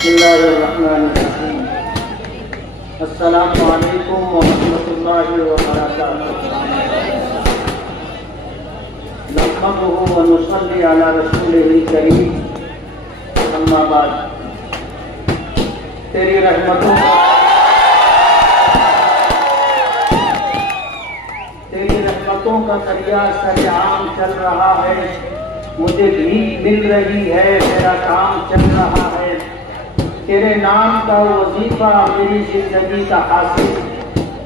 बिस्मिल्लाहिर्रहमानिर्रहीम। अस्सलामु अलैकुम व रहमतुल्लाहि व बरकातुहू। नहमदुहू व नुसल्ली अला रसूलिहिल करीम। अम्मा बाद। तेरी रहमतों का दरिया सरेआम चल रहा है। मुझे भीख मिल रही है, मेरा काम चल रहा है। तेरे नाम का वजीफा मेरी जिंदगी का हासिल,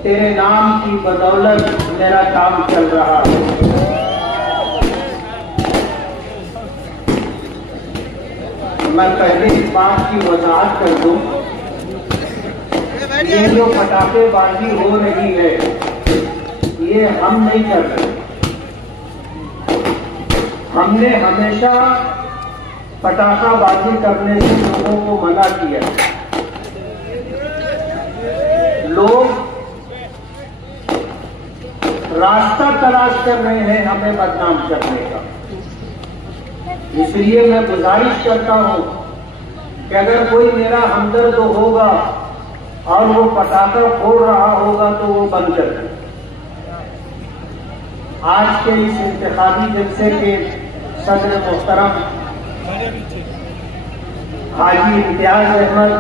तेरे नाम की बदौलत मेरा काम चल रहा है। मैं पहले इस बात की वजाहत कर दूं, ये जो पटाखेबाजी हो रही है ये हम नहीं कर रहे। हमने हमेशा पटाखाबाजी करने से लोगों को मना किया। लोग रास्ता तलाश कर रहे हैं हमें बदनाम करने का। इसलिए मैं गुजारिश करता हूं कि अगर कोई मेरा हमदर्द होगा और वो पटाखा फोड़ रहा होगा तो वो बंद कर दे। आज के इस इंतखाबी जलसे के सदर मोहतरम हाजी इम्तियाज अहमद,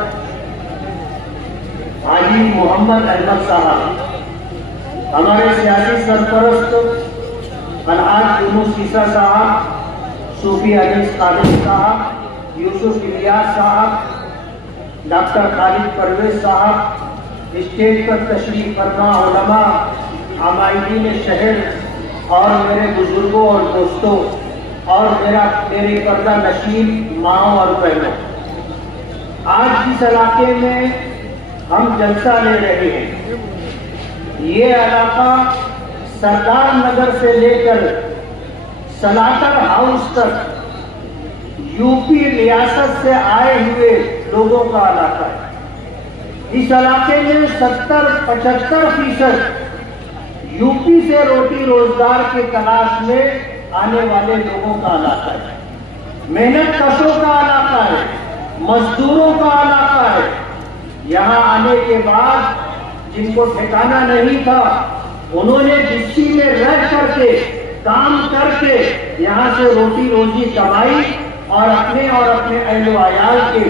हाजी मोहम्मद अहमद साहब, हमारे सियासी सरपरस्त अलहाज यूनुस ईसा साहब, सूफी अजीज कादिर साहब, यूसुफ इलियास साहब, डॉक्टर खालिद परवेज साहब, स्टेज पर तशरीफ फरमा उलमा, आमाइदीन शहर और मेरे बुजुर्गों और दोस्तों और मेरे पर्दा नशीन माओ और बहनों, आज जिस इलाके में हम जलसा ले रहे हैं ये इलाका सरदार नगर से लेकर सलाटर हाउस तक यूपी रियासत से आए हुए लोगों का इलाका है। इस इलाके में 70-75% यूपी से रोटी रोजगार की तलाश में आने वाले लोगों का इलाका है। मेहनत कशों का इलाका है, मजदूरों का इलाका है। यहाँ आने के बाद जिनको ठिकाना नहीं था उन्होंने बिस्सी में रह करके काम करके यहाँ से रोटी रोजी कमाई और अपने अहलो अयाल के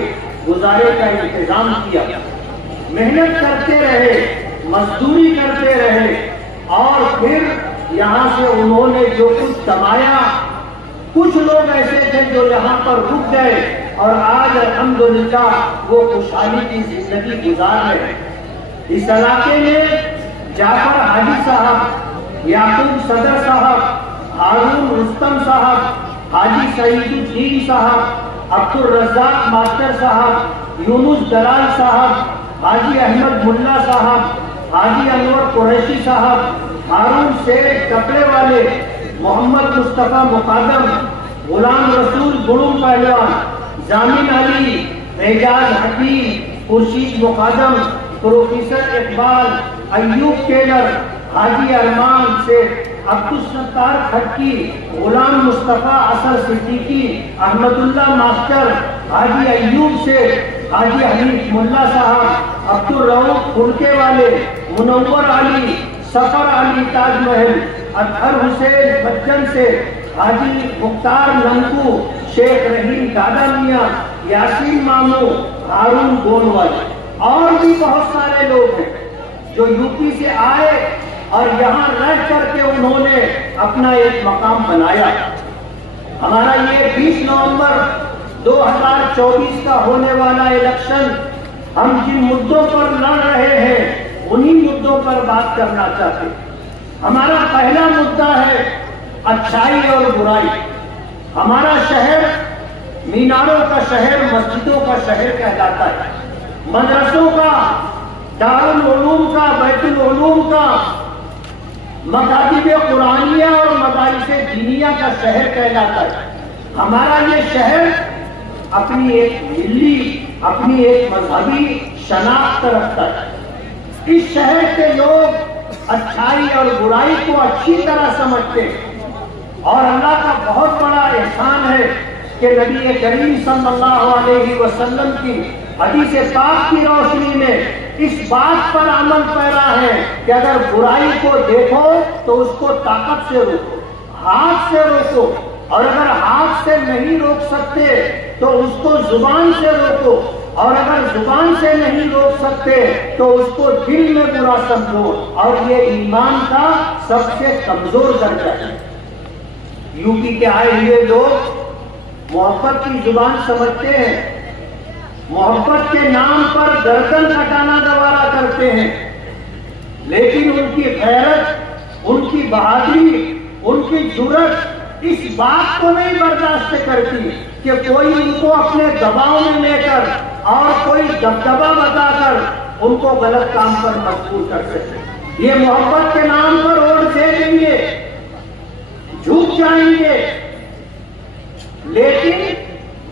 गुजारे का इंतजाम किया। मेहनत करते रहे, मजदूरी करते रहे और फिर यहाँ से उन्होंने जो कुछ कमाया, कुछ लोग ऐसे थे जो यहाँ पर रुक गए और आज अल्हम्दुलिल्लाह वो खुशहाली की जिंदगी गुजार रहे हैं। इस इलाके में जाफर हाजी साहब, याकूब सदर साहब, हारून रुस्तम साहब, हाजी सईदुद्दीन साहब, अब्दुल रज़्ज़ाक मास्टर साहब, यूनुस दलाल साहब, हाजी अहमद मुल्ला साहब, हाजी अनवर कुरैशी साहब, हारून शेख कपड़े वाले, मोहम्मद मुस्तफा मुकादम, गुलाम रसूल गुरुम पहलवान, जामिन अली, एजाज हकीम, खुर्शीद मुकादम, प्रोफेसर इकबाल, अयूब टेलर, हाजी अरमान शेख, अब्दुल सत्तार खट्टी, गुलाम मुस्तफा असर सिद्दीकी, अहमदुल्ला मास्टर, हाजी अयूब शेख, हाजी हनीफ मुल्ला साहब, अब्दुल रऊफ फुलके वाले, मुनव्वर अली, सफर अली ताजमहल, अतहर हुसैन बच्चन से, हाजी मुख्तार नंकू, शेख रहीम दादा मियाँ, यासीन मामू, हारून गोनवाल और भी बहुत सारे लोग हैं जो यूपी से आए और यहाँ रह करके उन्होंने अपना एक मकाम बनाया। हमारा ये 20 नवंबर 2024 का होने वाला इलेक्शन, हम जिन मुद्दों पर लड़ रहे हैं उन्हीं मुद्दों पर बात करना चाहते हैं। हमारा पहला मुद्दा है अच्छाई और बुराई। हमारा शहर मीनारों का शहर, मस्जिदों का शहर कहलाता है। मदरसों का, दारुल उलूम का, बैतुल उलूम का, मकातिब कुरानिया और मदारिसे दीनिया का शहर कहलाता है। हमारा ये शहर अपनी एक मिली, अपनी एक मजहबी शनाख्त रखता है। इस शहर के लोग अच्छाई और बुराई को अच्छी तरह समझते हैं और अल्लाह का बहुत बड़ा एहसान है कि नबी करीम सल्लल्लाहु अलैहि वसल्लम की हदीस पाक की रोशनी में इस बात पर अमल पैरा है कि अगर बुराई को देखो तो उसको ताकत से रोको, हाथ से रोको, और अगर हाथ से नहीं रोक सकते तो उसको जुबान से रोको, और अगर जुबान से नहीं रोक सकते तो उसको दिल में बुरा समझो। और ये ईमान का सबसे कमजोर दर्जा है। यूपी के आए हुए लोग मोहब्बत की जुबान समझते हैं, मोहब्बत के नाम पर गर्दन कटाना गवारा करते हैं, लेकिन उनकी गैरत, उनकी बहादुरी, उनकी जुर्रत इस बात को नहीं बर्दाश्त करती कि कोई उनको अपने दबाव में लेकर और कोई दबदबा बताकर उनको गलत काम पर मजबूर कर सके। ये मोहब्बत के नाम पर वोट दे देंगे, झुक जाएंगे, लेकिन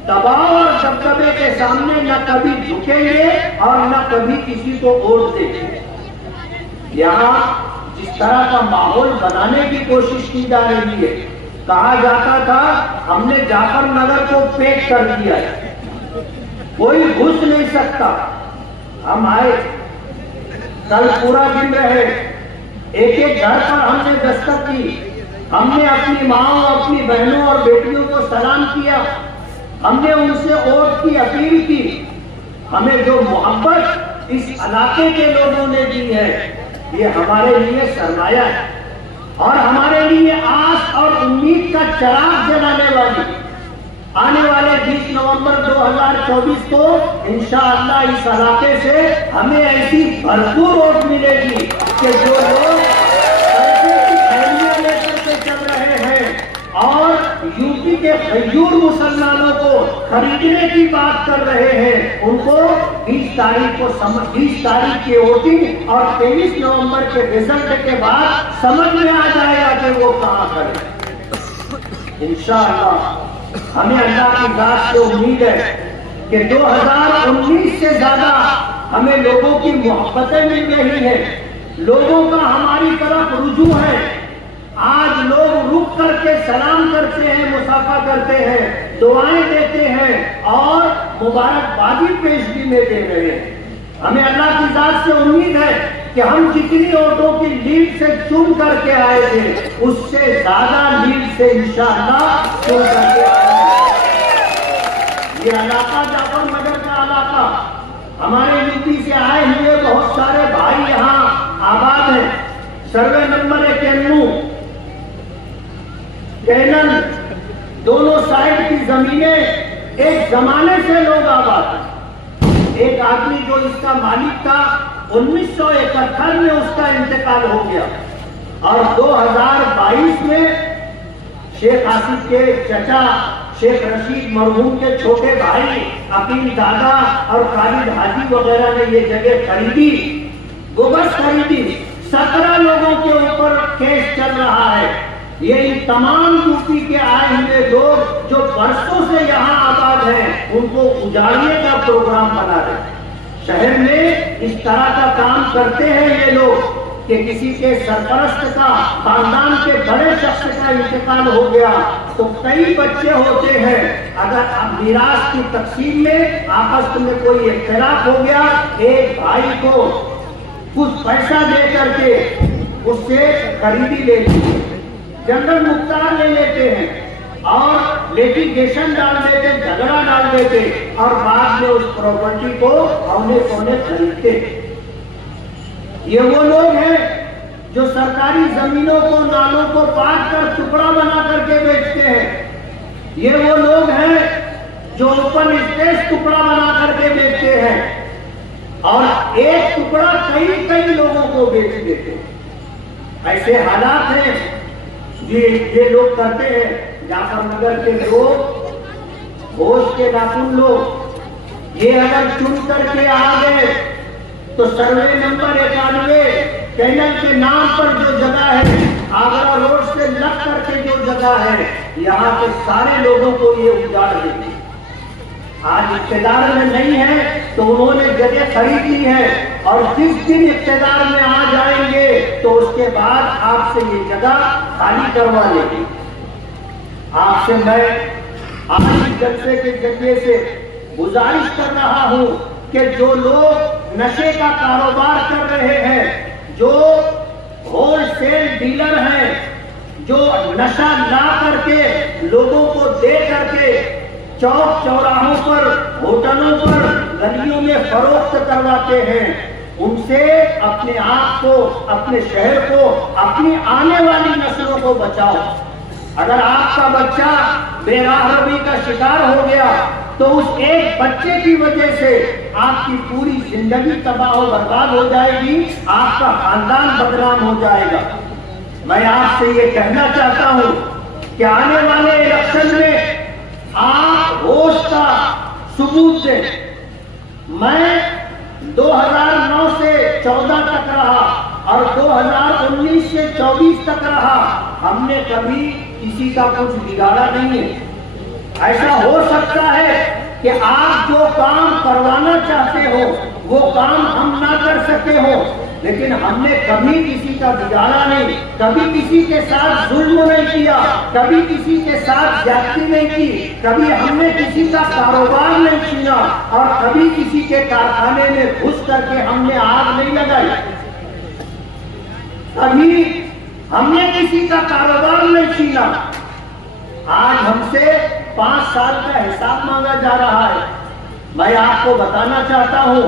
दबाव और दबदबे के सामने न कभी झुकेंगे और न कभी किसी को वोट देंगे। यहाँ जिस तरह का माहौल बनाने की कोशिश की जा रही है, कहा जाता था हमने जाफर नगर को पैक कर दिया है, कोई घुस नहीं सकता। हम आए, कल पूरा दिन रहे, एक एक घर पर हमने दस्तक की, हमने अपनी माओ, अपनी बहनों और बेटियों को सलाम किया, हमने उनसे वोट की अपील की। हमें जो मोहब्बत इस इलाके के लोगों ने दी है, ये हमारे लिए सरमाया है और हमारे लिए आस और उम्मीद का चिराग जलाने वाली। आने वाले 20 नवंबर 2024 को इंशाअल्लाह इस इलाके से हमें ऐसी भरपूर वोट मिलेगी कि जो लोग पैसे की थैलियां लेकर के चल रहे हैं और यूपी के गैर मुसलमानों को खरीदने की बात कर रहे हैं, उनको 20 तारीख की वोटिंग और 23 नवंबर के रिजल्ट के बाद समझ में आ जाएगा कि वो कहां करें। इंशाअल्लाह हमें अल्लाह की जात से उम्मीद है कि 2019 से ज्यादा हमें लोगों की मोहब्बतें मिल रही है, लोगों का हमारी तरफ रुजू है। आज लोग रुक करके सलाम करते हैं, मुसाफा करते हैं, दुआएं देते हैं और मुबारकबादी पेशगी में दे रहे हैं। हमें अल्लाह की जात से उम्मीद है कि हम जितनी वोटों की लीड से चुन करके आए थे, उससे ज्यादा लीड से इंशाअल्लाह चुन करके आए। ये इलाका जाफर नगर का इलाका, हमारे यूपी से आए हुए बहुत सारे भाई यहाँ आबाद हैं। सर्वे नंबर 91 कैनन दोनों साइड की जमीनें एक जमाने से लोग आबाद हैं। एक आदमी जो इसका मालिक था 1971 में उसका इंतकाल हो गया और 2022 में शेख आसिफ के चचा शेख रशीद मरहूम के छोटे भाई अकील दादा और खालिद हाजी वगैरह ने ये जगह खरीदी, गोबस खरीदी। 17 लोगों के ऊपर केस चल रहा है। ये इन तमाम यूपी के आए हुए लोग जो बरसों से यहाँ आबाद हैं, उनको उजाड़ने का प्रोग्राम बना रहे हैं। शहर में इस तरह का काम करते हैं ये लोग कि किसी के सरपरस्त का, खानदान के बड़े शख्स का इंतकाल हो गया तो कई बच्चे होते हैं, अगर अब मीरास की तकसीम में आपस में कोई इख्तिलाफ हो गया, एक भाई को कुछ पैसा दे करके उससे खरीदी लेती है, जंगल मुख्तार ले लेते हैं और लिटिगेशन डाल देते, झगड़ा डाल देते और बाद में उस प्रॉपर्टी को औने पौने खरीदते। ये वो लोग हैं जो सरकारी जमीनों को, नालों को पाट कर टुकड़ा बना करके बेचते हैं। ये वो लोग हैं जो ओपन स्पेस टुकड़ा बना करके बेचते हैं और एक टुकड़ा कई लोगों को बेच देते हैं। ऐसे हालात हैं ये लोग करते हैं। जाफर नगर के लोग, होश के नाखून लोग, ये अगर चुन करके आ गए तो सर्वे नंबर 91 कैनल के नाम पर जो जगह है, आगरा रोड से लग करके जो जगह है, यहाँ के सारे लोगों को ये उजाड़ देते। आज इख्तियार में नहीं है तो उन्होंने जगह खरीदी है और जिस दिन इख्तियार में आ जाएंगे तो उसके बाद आपसे ये जगह खाली करवा लेंगे। आपसे मैं आज जलसे के जरिए से गुजारिश कर रहा हूं कि जो लोग नशे का कारोबार कर रहे हैं, जो होलसेल डीलर हैं, जो नशा ला करके लोगों को दे करके चौक चौराहों पर, होटलों पर, गलियों में फरोख्त करवाते हैं, उनसे अपने आप को, अपने शहर को, अपनी आने वाली नस्लों को बचाओ। अगर आपका बच्चा बेराहवी का शिकार हो गया तो उस एक बच्चे की वजह से आपकी पूरी जिंदगी तबाह और बर्बाद हो जाएगी, आपका खानदान बदनाम हो जाएगा। मैं आपसे ये कहना चाहता हूं कि आने वाले इलेक्शन में आप होश का सबूत दें। मैं 2009 से 14 तक रहा और 2019 से 24 तक रहा, हमने कभी किसी का कुछ बिगाड़ा नहीं है। ऐसा हो सकता है कि आप जो काम करवाना चाहते हो वो काम हम ना कर सके हो, लेकिन हमने कभी किसी का बिगाड़ा नहीं, कभी किसी के साथ जुल्म नहीं किया, कभी किसी के साथ ज्यादती नहीं की, कभी हमने किसी का कारोबार नहीं छीना और कभी किसी के कारखाने में घुस करके हमने आग नहीं लगाई, कभी हमने किसी का कारोबार नहीं छीना। आज हमसे 5 साल का हिसाब मांगा जा रहा है। मैं आपको बताना चाहता हूं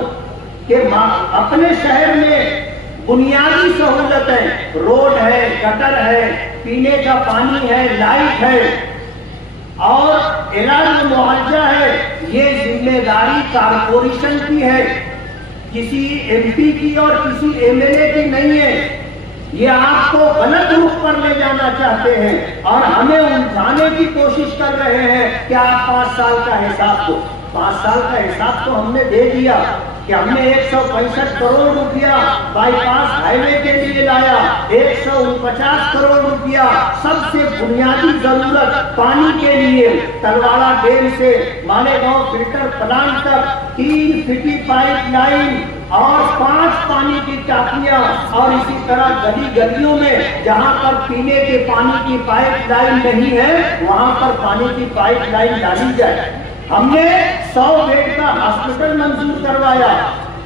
कि अपने शहर में बुनियादी सहूलतें, रोड है, गटर है, पीने का पानी है, लाइट है और इलाज मुआवजा है, ये जिम्मेदारी कारपोरेशन की है, किसी एमपी की और किसी एमएलए की नहीं है। ये आपको गलत रूप पर ले जाना चाहते हैं और हमें उलझाने की कोशिश कर रहे हैं कि आप 5 साल का हिसाब दो। 5 साल का हिसाब तो हमने दे दिया कि हमने 165 करोड़ रुपया बाईपास हाईवे के लिए लाया, 149 करोड़ रुपया सबसे बुनियादी जरूरत पानी के लिए तलवाड़ा डैम से मालेगांव फिल्टर प्लांट तक 3 फीटी पाइप लाइन और 5 पानी की टाकियां और इसी तरह गली गलियों में जहां पर पीने के पानी की पाइप लाइन नहीं है वहां पर पानी की पाइप लाइन डाली जाए। हमने 100 बेड का हॉस्पिटल मंजूर करवाया,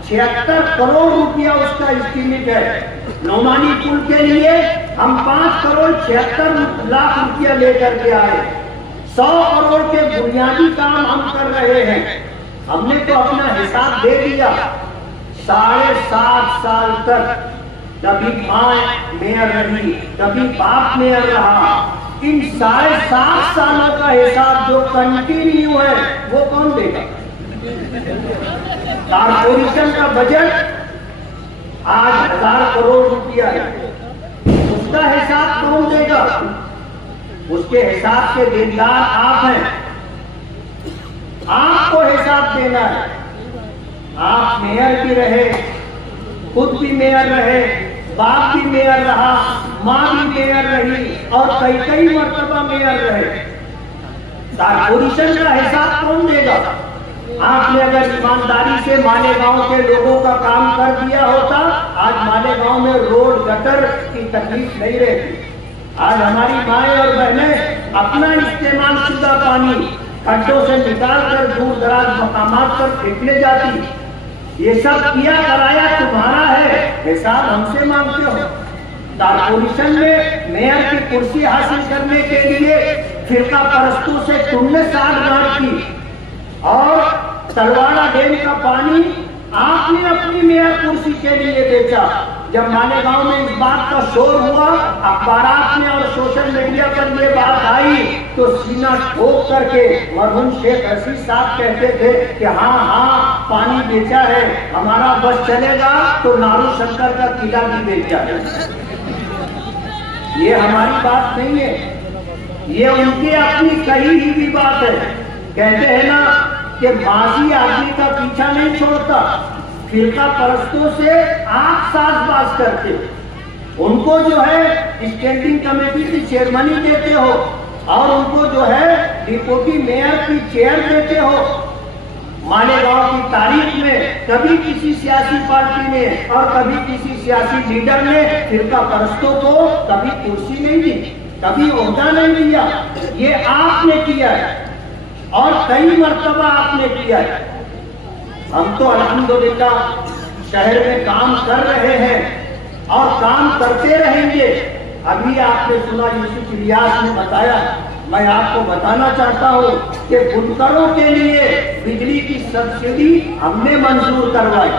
76 करोड़ रुपया उसका एस्टीमेट है। नौमानी पुल के लिए हम 5 करोड़ 76 लाख रुपया लेकर के आए। 100 करोड़ के बुनियादी काम हम कर रहे हैं। हमने तो अपना हिसाब दे दिया। 7.5 साल तक कभी मां मेयर रही, कभी बाप मेयर रहा। इन 7.5 सालों का हिसाब जो कंटिन्यू है वो कौन देगा? कारपोरेशन का बजट आज 1000 करोड़ रुपया है, उसका हिसाब कौन देगा? उसके हिसाब के देनदार आप हैं, आपको हिसाब देना है। आप मेयर भी रहे, खुद भी मेयर रहे, बाप भी मेयर रहा, माँ भी मेयर रही और कई मर्तबा मेयर रहे। कारपोरेशन का हिसाब कौन देगा? आपने अगर ईमानदारी से मालेगांव के लोगों का काम कर दिया होता, आज मालेगांव में रोड गटर की तकलीफ नहीं रहती। आज हमारी माएं और बहनें अपना इस्तेमाल शुदा पानी खड्डों से निकाल कर दूर दराज मकामात पर फेंकने जाती। ये सब किया कराया तुम्हारा है, हिसाब हमसे मांगते हो। कारपोरेशन में मेयर की कुर्सी हासिल करने के लिए फिरका परस्तों से तुमने साठगांठ की और तलवाड़ा डैम का पानी आपने अपनी मेयर कुर्सी के लिए बेचा। जब मालेगांव में इस बात का शोर हुआ, अखबारात में और सोशल मीडिया पर ये बात आई, तो सीना ठोक करके मरहूम शेख हसीन साहब कहते थे कि हाँ पानी बेचा है, हमारा बस चलेगा तो नारू शंकर का किला भी बेचा है। ये हमारी बात नहीं है, ये उनकी अपनी कही ही भी बात है। कहते हैं ना कि माजी आदमी का पीछा नहीं छोड़ता, फिरका परस्तों से आप साजबाज करते, उनको जो है स्टैंडिंग कमेटी की चेयरमैनी देते हो और उनको जो है डिप्टी मेयर की चेयर देते हो। मालेगांव की तारीख में कभी किसी सियासी पार्टी ने और कभी किसी सियासी लीडर ने फिरका परस्तों को कभी कुर्सी नहीं दी, कभी ओहदा नहीं दिया। ये आपने किया है। और कई मर्तबा आपने किया है। हम तो अल्हम्दुलिल्लाह शहर में काम कर रहे हैं और काम करते रहेंगे। अभी आपने सुना यूसुफ इलियास ने बताया, मैं आपको बताना चाहता हूं कि बुनकरों के लिए बिजली की सब्सिडी हमने मंजूर करवाई।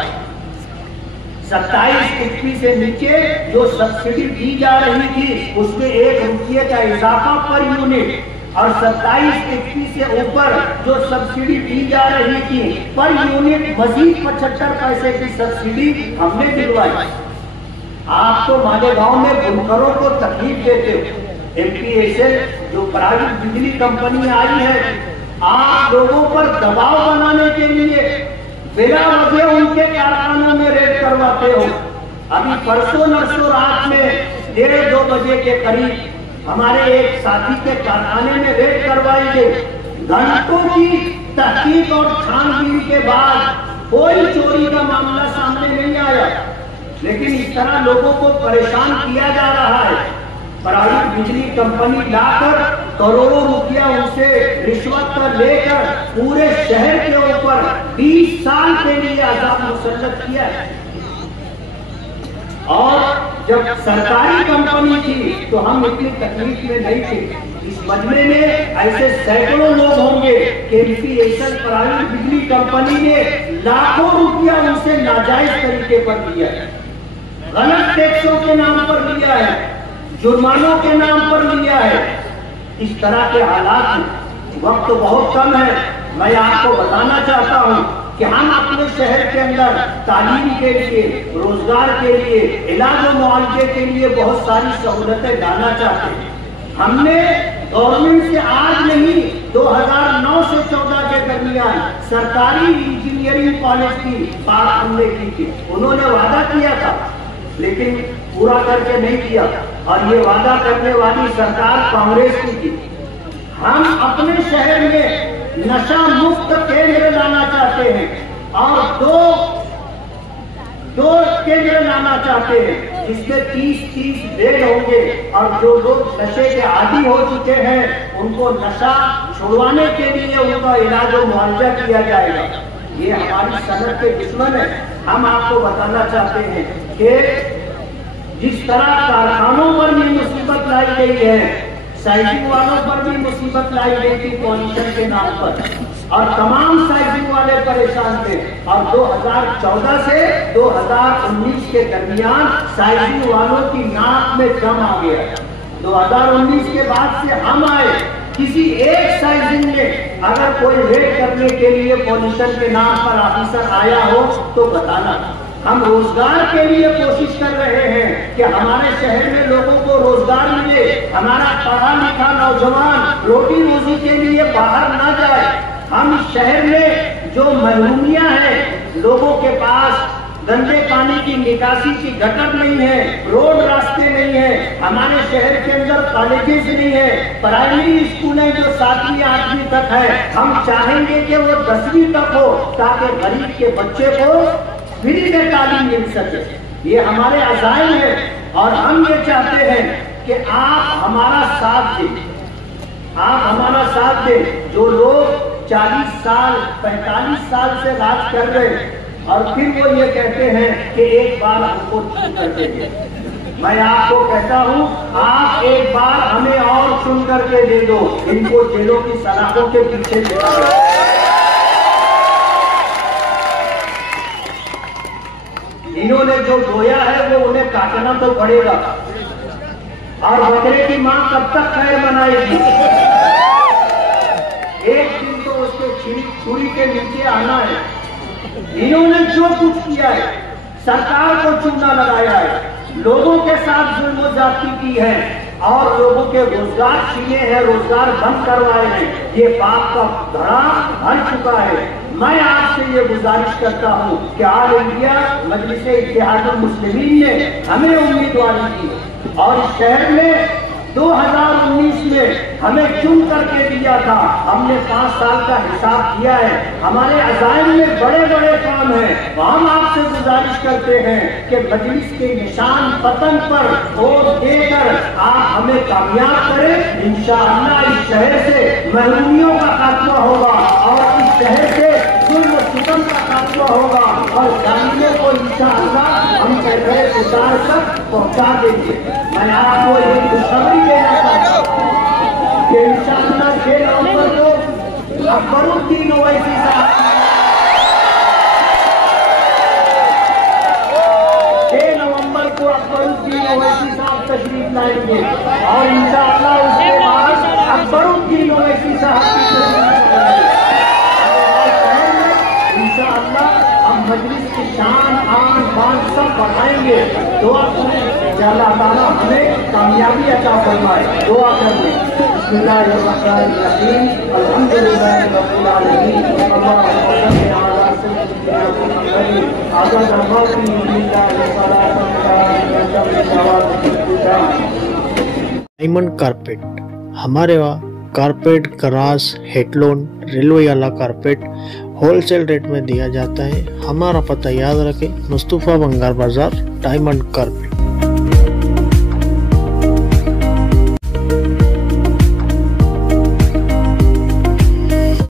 27 रुपये से नीचे जो सब्सिडी दी जा रही थी उसमें 1 रुपये का इजाफा पर यूनिट और 27 रुपये से ऊपर जो सब्सिडी दी जा रही थी पर यूनिट मजीद 75 पैसे की सब्सिडी हमने दिलवाई। आप तो मालेगांव में बुनकरों को तकलीफ देते हो। MPSL जो प्राइवेट बिजली कंपनी आई है, आप लोगों पर दबाव बनाने के लिए बिना वजह उनके कारखानों में रेड करवाते हो। अभी परसों नरसों रात में 1:30-2 बजे के करीब हमारे एक साथी के कारखाने में रेड करवाई गई। घंटों की तहकीक और छानबीन के बाद कोई चोरी का मामला सामने नहीं आया, लेकिन इस तरह लोगों को परेशान किया जा रहा है। प्राइवेट बिजली कंपनी लाकर करोड़ों रुपया उनसे रिश्वत पर लेकर पूरे शहर के ऊपर 20 साल के लिए अजाब मुसल्लत किया है। और जब सरकारी कंपनी थी तो हम इतनी तकलीफ में नहीं थे। इस मजमे में ऐसे सैकड़ों लोग होंगे कि MPSL प्राइवेट बिजली कंपनी ने लाखों रुपया उनसे नाजायज तरीके पर लिया है, गलत टैक्सों के नाम पर लिया है, जुर्मानों के नाम पर लिया है। इस तरह के हालात, वक्त तो बहुत कम है। मैं आपको बताना चाहता हूं कि हम अपने शहर के अंदर तालीम के लिए, रोजगार के लिए, इलाज और मुआवजे के लिए बहुत सारी सहूलतें डालना चाहते हैं। हमने गवर्नमेंट से आज नहीं 2009 से 14 के दरमियान सरकारी इंजीनियरिंग कॉलेज की बात हमने की थी। उन्होंने वादा किया था लेकिन पूरा करके नहीं किया, और ये वादा करने वाली सरकार कांग्रेस की थी। हम अपने शहर में नशा मुक्त केंद्र लाना चाहते हैं और दो केंद्र लाना चाहते हैं जिसमें 30 बेड होंगे, और जो लोग नशे के आदी हो चुके हैं उनको नशा छुड़वाने के लिए उनका इलाज और मुआवजा किया जाएगा। ये हमारी सनत के दुश्मन है। हम आपको बताना चाहते हैं कि जिस तरह कारखानों पर भी मुसीबत लाई गई है, साइजिंग वालों पर भी मुसीबत लाई गई थी पॉल्यूशन के नाम पर, और तमाम साइजिंग वाले परेशान थे। और 2014 से 2019 के दरमियान साइजिंग वालों की नाक में दम आ गया। 2019 के बाद से हम आए, किसी एक साइजिंग में अगर कोई रेड करने के लिए पॉल्यूशन के नाम पर ऑफिसर आया हो तो बताना। हम रोजगार के लिए कोशिश कर रहे हैं कि हमारे शहर में लोगों को रोजगार मिले, हमारा पढ़ा लिखा नौजवान रोटी रोजी के लिए बाहर ना जाए। हम शहर में जो महरूमियां हैं, लोगों के पास गंदे पानी की निकासी की गटर नहीं है, रोड रास्ते नहीं है, हमारे शहर के अंदर कॉलेजेस नहीं है, प्राइमरी स्कूल है जो 7वीं 8वीं तक है। हम चाहेंगे कि वो 10वीं तक हो ताकि गरीब के बच्चे को फ्री में तालीम मिल सके। ये हमारे अज़ाइम है और हम ये चाहते हैं कि आप हमारा साथ दें, आप हमारा साथ दें। जो लोग 40 साल 45 साल से राज कर रहे हैं और फिर वो ये कहते हैं कि एक बार हमको चुन करके दे, मैं आपको कहता हूँ आप एक बार हमें और चुन करके दे दो। इनको जेलों की सलाखों के पीछे देखा जाए। इन्होंने जो बोया है वो उन्हें काटना तो पड़ेगा, और बकरे की मां कब तक खैर बनाएगी? एक दिन तो उसके छुरी के नीचे आना है। इन्होंने जो कुछ किया है, सरकार को चूना लगाया है, लोगों के साथ जुल्म ज्यादती की है और लोगों के रोजगार छीने हैं, रोजगार बंद करवाए हैं। ये पाप का धड़ा भर चुका है। मैं आपसे ये गुजारिश करता हूँ कि ऑल इंडिया मजलिस इत्तेहादुल मुस्लिमीन ने हमें उम्मीदवारी दी और इस शहर में 2019 में हमें चुन करके दिया था, हमने 5 साल का हिसाब किया है, हमारे अज़ाइम में बड़े बड़े काम हैं। हम आपसे गुजारिश करते हैं कि मजलिस के निशान पतन पर वोट देकर आप हमें कामयाब करें। इंशाअल्लाह इस शहर से महरूमियों का खात्मा होगा और इस शहर से जुल्म सितम का खात्मा होगा और जालिमों को इंशाअल्लाह हम कहते उतार तक पहुंचा देंगे। मैं आपको एक खुशखबरी देना चाहता हूं कि इंशाअल्लाह 6 नवंबर को अकबरुद्दीन ओवैसी साहब 6 नवंबर को अकबरुद्दीन ओवैसी साहब तशरीफ लाएंगे और इंशाअल्लाह उसके बाद अकबरुद्दीन ओवैसी साहब की तशरीफ लाएंगे। इंशाअल्लाह हम मजलिस की शान आन बान सब बढ़ाएंगे। दुआ करें कि अल्लाह ताला हमें कामयाबी अता फरमाए। दुआ करें। बिस्मिल्लाहिर्रहमानिर्रहीम अल्हम्दुलिल्लाहि रब्बिल आलमीन अल्लाहुम्मा सल्लि अला सय्यिदिना मुहम्मद आज़ाद अल्लाहु लिल्लाहि डायमंड कारपेट, हमारे वहाँ कारपेट, गराज, हेडलोन, रेलवे वाला कारपेट होलसेल रेट में दिया जाता है। हमारा पता याद रखें, मुस्तफ़ा बंगार बाजार, डायमंड कारपेट।